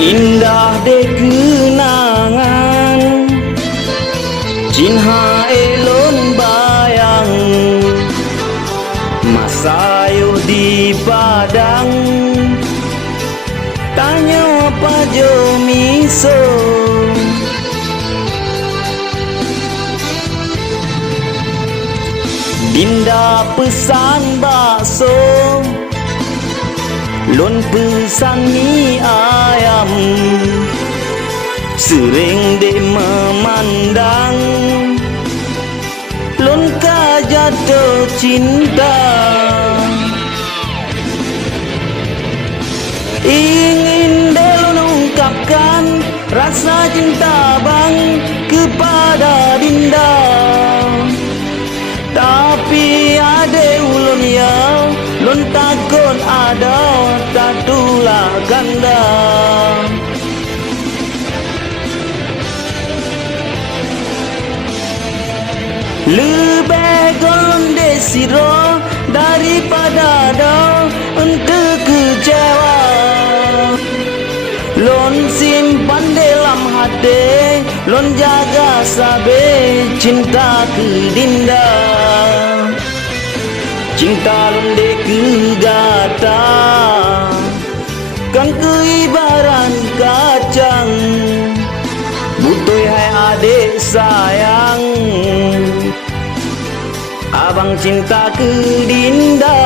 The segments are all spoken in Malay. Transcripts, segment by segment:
Indah de kenangan Cinha elon bayang Masayuh di padang Tanya apa jo miso Dinda pesan bakso Lon pesan mie ayam Sering dek memandang Lon ka jatuh cinta Ingin dek lon ungkapkan Rasa cinta bang kepada Dinda Tapi ada ulun ya Lon takut ada tak tulah ganda Lebih golon desiro daripada dah ente kecewa Lon simpan dalam hati Lon jaga sabe cinta ke Dinda Cinta londe ke gata Kan keibaran kacang Butuh hai adik sayang Abang cinta ke Dinda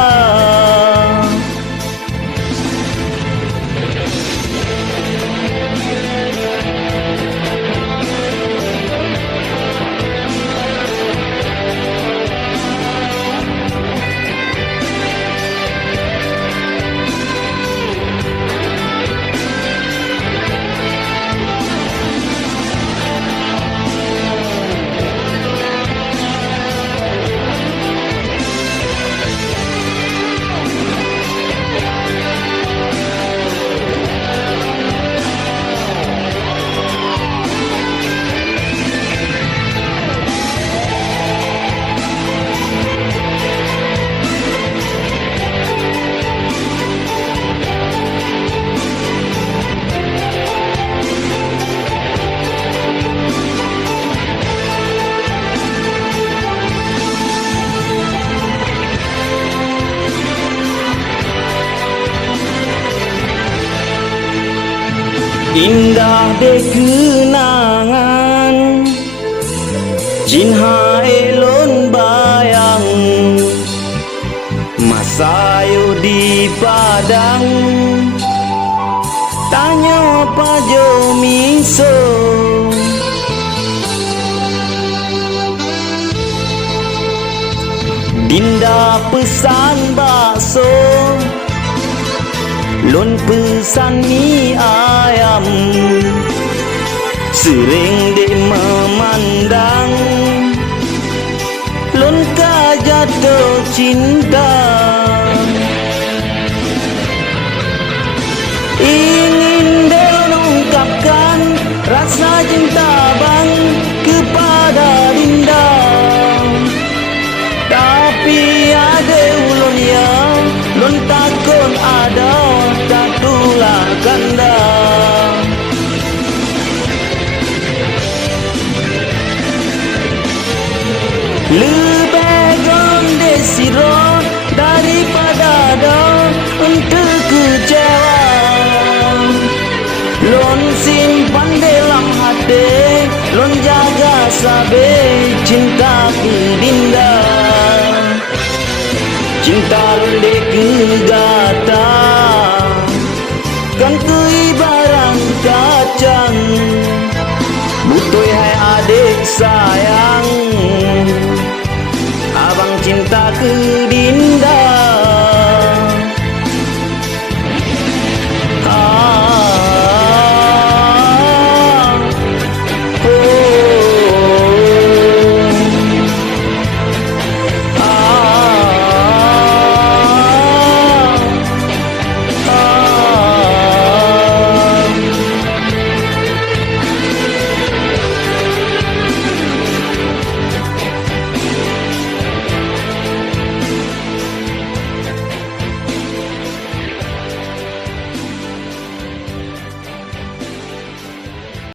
Indah de kenangan Cinha elon bayang Masayuh di padang Tanya apa jo miso Dinda pesan bakso Lon pesan mie ayam Sering dek memandang Lon ka jatuh cinta Ingin dek lon ungkapkan Rasa cinta bang kepada Dinda Tapi ada ulun ya Lon takut ada tak tulah ganda Lebih gonde siro daripada dah ente kecewa Lon simpan dalam hati Lon jaga sabe cinta ke Dinda Cinta londe ke gata